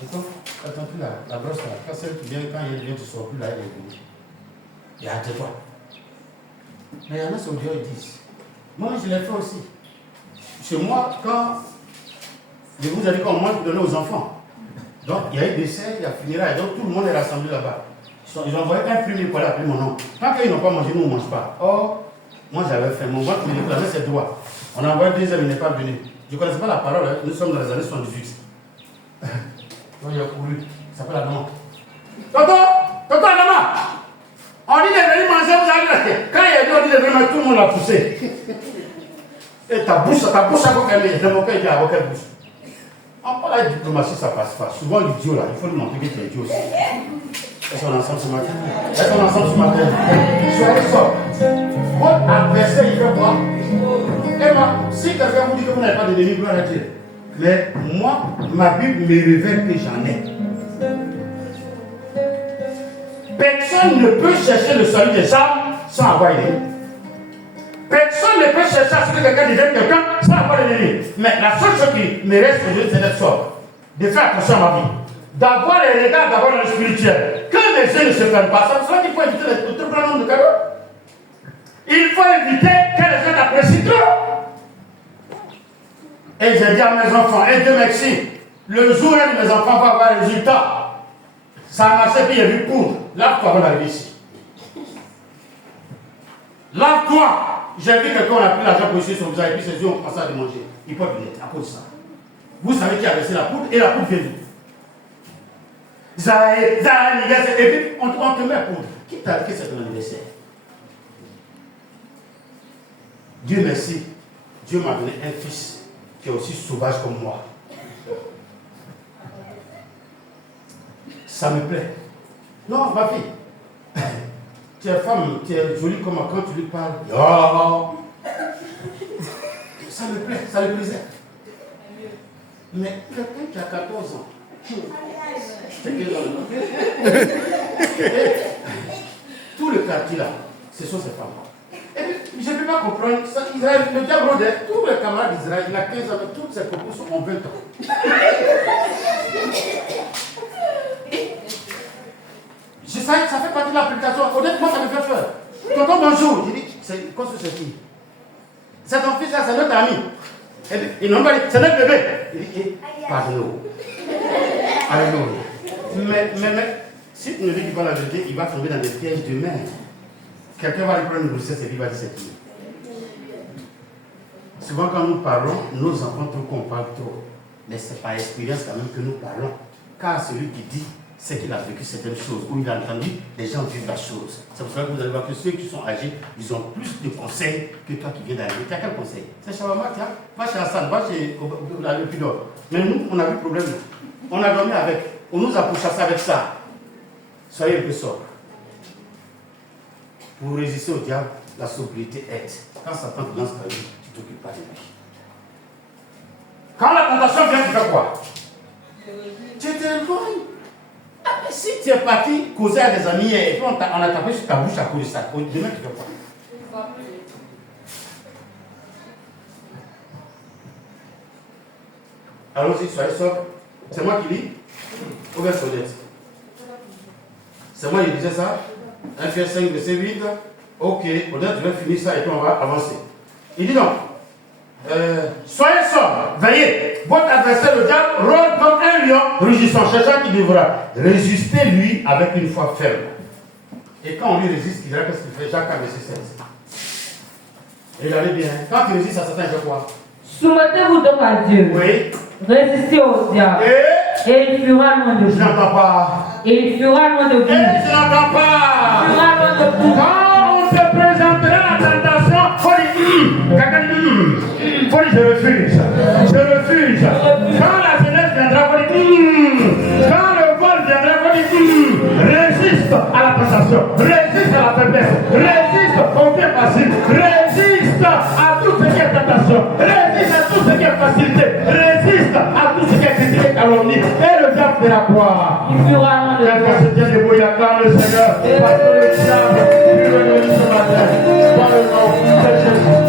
Tonton, attends plus là, la brosse là, quand celle qui vient, quand il vient, tu ne sors plus là, elle est venue. Et hâte-toi. Mais il y en a sur Dieu, ils disent. Moi, je l'ai fait aussi. Chez moi, quand je vous ai dit qu'on mange pour donner aux enfants. Donc, il y a eu des dessert, il y a funérailles, donc tout le monde est rassemblé là-bas. Ils ont envoyé un premier pour aller appeler mon nom. Tant qu'ils n'ont pas mangé, nous on ne mange pas. Or, moi j'avais fait, mon ventre me réclamait ses droits. On a envoyé 2 heures, il n'est pas venu. Je ne connaissais pas la parole, hein. Nous sommes dans les années 78. Donc il a couru, il s'appelle Adama. Tonton Adama, on dit de venir manger, vous allez. Quand il a dit on dit de venir manger, tout le monde l'a poussé. Et ta bouche à quoi qu'elle est, dans mon cœur, il dit à quelle bouche. En parlant de diplomatie, ça passe pas. Souvent l'idiot là, il faut lui montrer que tu es idiot aussi. Est-ce qu'on est ensemble ce matin? Soyez sobre. Votre adversaire, il fait quoi? Emma, si quelqu'un vous dit que vous n'avez pas d'ennemi, gloire à Dieu. Mais moi, ma Bible me révèle que j'en ai. Personne ne peut chercher le salut des âmes sans avoir l'ennemi. Personne ne peut chercher à ce que quelqu'un devienne quelqu'un sans avoir l'ennemi. Mais la seule chose qui me reste aujourd'hui, c'est d'être sobre. De faire attention à ma vie. D'avoir les regards d'abord dans le spirituel. Que mes yeux ne se ferment pas. C'est pour ça qu'il faut éviter le trop grand nombre de cadeaux. Il faut éviter que les gens t'apprécient trop. Et j'ai dit à mes enfants, et Dieu merci, le jour où mes enfants vont avoir le résultat, ça a marché, puis il y a eu cours. Lave-toi avant d'arriver ici. Lave-toi. J'ai vu quelqu'un, on a pris l'argent pour essayer son visage, et puis ses yeux ont commencé à démanger. Il peut venir à cause de ça. Vous savez qui a laissé la poudre, et la poudre vient d'où? Et puis on te met poudre. Qui t'a dit que c'est ton anniversaire? Dieu merci, Dieu m'a donné un fils qui est aussi sauvage comme moi. Ça me plaît. Non, ma fille, tu es femme, tu es jolie comme moi quand tu lui parles. Oh. Ça me plaît, ça le plaisait. Mais quelqu'un qui a 14 ans, tout le quartier là, ce sont ces femmes. Et puis, je ne peux pas comprendre ça. Israël, le diable rôdait, tous les camarades d'Israël, il a 15 ans, toutes ses propositions ont 20 ans. Ça fait partie de l'application. Honnêtement, ça me fait peur. Tonton, bonjour. Je dis, c'est quoi ce qui? C'est ton fils là, c'est notre ami. Et non, c'est notre bébé. Il dit, pardon. Mais, si tu ne dis pas la vérité, il va tomber dans des pièges demain. Quelqu'un va lui prendre une grossesse et il va dire c'est qui. Souvent, quand nous parlons, nos enfants trouvent qu'on parle trop. Mais c'est par expérience quand même que nous parlons. Car celui qui dit, c'est qu'il a vécu certaines choses, ou il a entendu des gens vivre la chose. C'est pour ça que vous allez voir que ceux qui sont âgés, ils ont plus de conseils que toi qui viens d'arriver. Tu as quel conseil? C'est Shabama, tiens, va chez Hassan, va chez le Pidor. Mais nous, on a eu problème. On a dormi avec, on nous a pourchassé avec ça. Soyez un peu sobre. Pour résister au diable, la sobriété aide. Quand Satan te lance ta vie, tu ne t'occupes pas de lui. Quand la tentation vient, tu fais quoi? Tu t'éloignes. Ah, mais si tu es parti causer à des amis et puis on a tapé sur ta bouche à cause de ça, demain tu fais quoi? Allons-y, soyez sobre. C'est moi qui lis? Ou bien Sodette? C'est moi qui disais ça? 1 Pierre 5, verset 8. Ok, peut-être je vais finir ça et puis on va avancer. Il dit donc, soyez sobre, veillez. Votre adversaire, le diable, rôde comme un lion rugissant, cherchant qui devra résister lui avec une foi ferme. Et quand on lui résiste, il dirait qu'est-ce qu'il fait? Jacques 1, verset 16. Regardez bien, quand il résiste à Satan, il fait quoi? Soumettez-vous donc à Dieu. Oui. Résistez au diable. Et il fuira loin de vous. Je n'entends pas. Et il fuira loin de vous. Je n'entends pas. Il fuira loin de vous. Quand on te présentera la tentation, il faut dire, faut dire je refuse. Je refuse. Quand la jeunesse viendra, il faut dire, quand le vol viendra, il faut dire, résiste à la tentation, résiste à la faiblesse, résiste au bien facile, résiste à tout ce qui est tentation, résiste à tout ce qui est facilité, résiste à tout ce qui est critique et calomnie. Et le diable fera quoi? Il fuira loin de vous. Quelqu'un se tient debout, il acclame le Seigneur, parce que le diable